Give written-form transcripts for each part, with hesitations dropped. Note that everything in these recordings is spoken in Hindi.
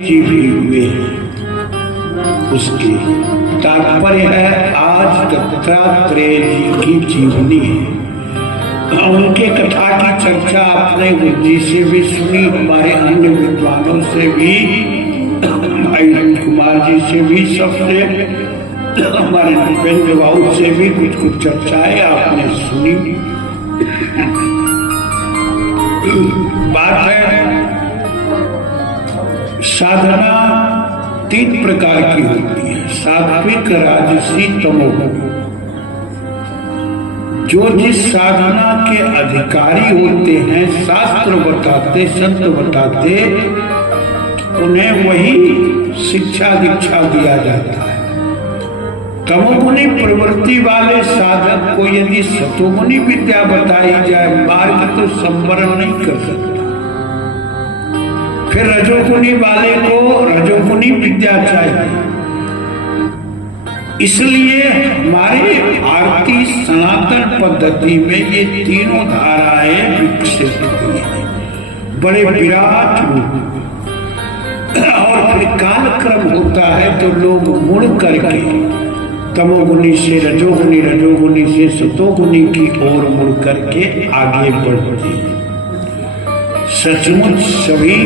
जी भी हुए उसके तात्पर्य है आज दत्तात्रेय जी की जीवनी है। उनके कथा की चर्चा आपने बुद्धि से भी सुनी, हमारे अन्य विद्वानों से भी, भाई कुमार जी से भी, सबसे, हमारे नृपेंद्र बाबू से भी कुछ चर्चाएं आपने सुनी। बात है साधना तीन प्रकार की होती है, सात्विक, राजसी, तमोगुणी। जो जिस साधना के अधिकारी होते हैं, शास्त्र बताते, संत बताते, उन्हें वही शिक्षा दीक्षा दिया जाता है। तमोगुणी प्रवृत्ति वाले साधक को यदि सतोगुणी विद्या बताई जाए, मार्ग तो संवरण नहीं कर सकता। फिर रजोगुणी वाले को रजोगुणी विद्या चाहिए। इसलिए हमारे भारतीय सनातन पद्धति में ये तीनों धाराएं विकसित हुई हैं, बड़े विराट रूप। और फिर कालक्रम होता है तो लोग मुड़ करके तमोगुणी से रजोगुणी, रजोगुणी से सतोगुणी की ओर मुड़ करके आगे बढ़ते हैं। सचमुच सभी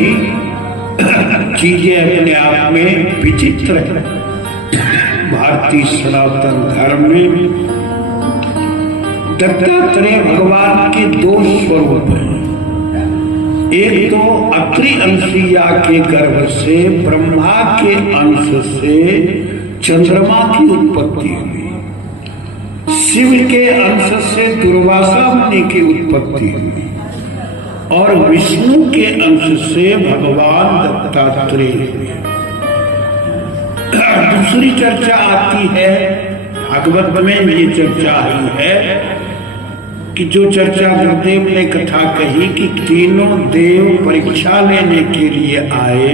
चीजें अपने आप में विचित्र है। भारतीय सनातन धर्म में दत्तात्रेय भगवान के दो स्वरूप हैं। एक तो अत्रि अंशिया के गर्भ से, ब्रह्मा के अंश से चंद्रमा की उत्पत्ति हुई, शिव के अंश से दुर्वासा मुनि की उत्पत्ति हुई, और विष्णु के अंश से भगवान दत्तात्रेय हुए। दूसरी चर्चा आती है, भागवत में ये चर्चा आई है कि जो चर्चा गुरुदेव ने कथा कही कि तीनों देव परीक्षा लेने के लिए आए।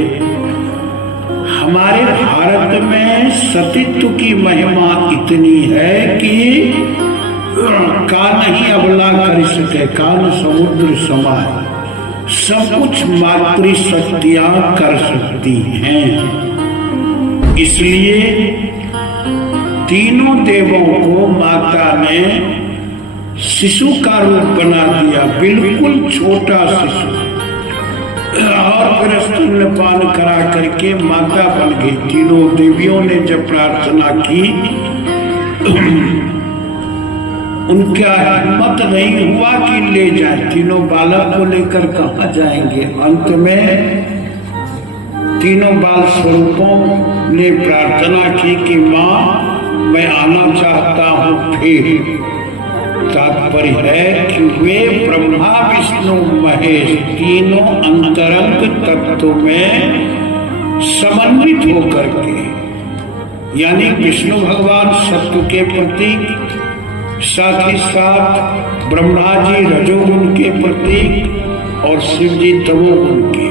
हमारे भारत में सतीत्व की महिमा इतनी है कि कान ही अबला कर सके, कान समुद्र समाए, सब कुछ मातृशक्तियां कर सकती हैं। इसलिए तीनों देवों को माता ने शिशु का रूप बना दिया, बिल्कुल छोटा शिशु, और फिर स्तनपान करा करके माता बन गई। तीनों देवियों ने जब प्रार्थना की, उनका हिम्मत नहीं हुआ कि ले जाए। तीनों बालक को लेकर कहाँ जाएंगे। अंत में तीनों बाल स्वरूपों ने प्रार्थना की कि माँ मैं आना चाहता हूँ। फिर तात्पर्य है कि वे ब्रह्मा विष्णु महेश तीनों अंतरंग तत्व में समन्वित होकर के, यानी विष्णु भगवान सत्व के प्रतीक, साथ ही साथ ब्रह्मा जी रजोगुण के प्रतीक और शिव जी तमोगुण के,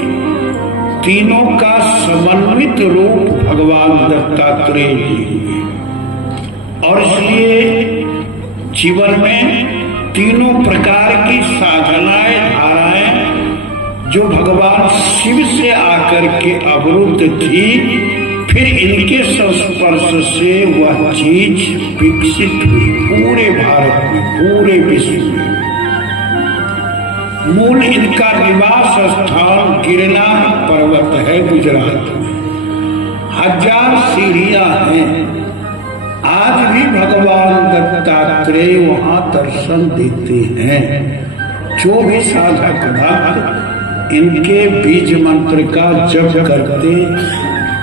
तीनों का समन्वित रूप भगवान दत्तात्रेय जी हुए। और इसलिए जीवन में तीनों प्रकार की साधनाएं, धाराएं जो भगवान शिव से आकर के अवरुद्ध थी, फिर इनके संस्पर्श से वह चीज विकसित हुई पूरे भारत में, पूरे विश्व में। मूल इनका निवास स्थान गिरनार पर्वत है गुजरात में। 1000 सीढ़ियां हैं। आज भी भगवान दत्तात्रेय वहां दर्शन देते हैं। जो भी साधक भक्त इनके बीज मंत्र का जप करते,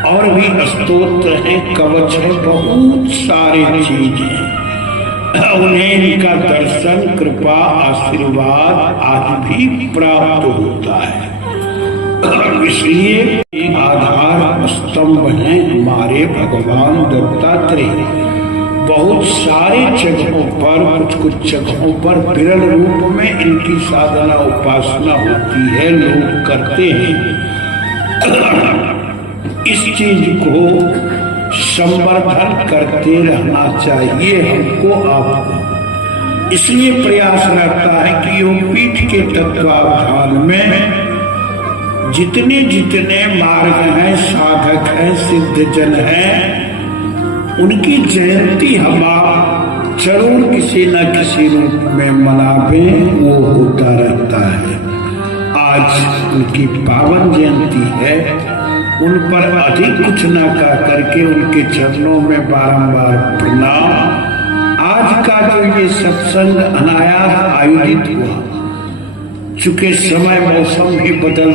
और भी स्तोत्र है, कवच है, बहुत सारे चीज हैं, उन्हें इनका दर्शन, कृपा, आशीर्वाद आज भी प्राप्त होता है। इसलिए आधार स्तंभ हैं हमारे भगवान दत्तात्रेय। बहुत सारी जगहों पर, कुछ जगहों पर विरल रूप में इनकी साधना उपासना होती है, लोग करते हैं। इस चीज को संवर्धन करते रहना चाहिए हमको, आपको। इसलिए प्रयास रहता है कि योगपीठ के तत्वावधान में जितने जितने मार्ग हैं हैं, सिद्ध जन हैं, उनकी जयंती हम आप जरूर किसी न किसी रूप में मनावें, वो होता रहता है। आज उनकी पावन जयंती है, उन पर अधिक कुछ न कह करके उनके चरणों में बारंबार प्रणाम। आज का जो ये सत्संग अनायास आयोजित हुआ, चूंकि समय मौसम भी बदल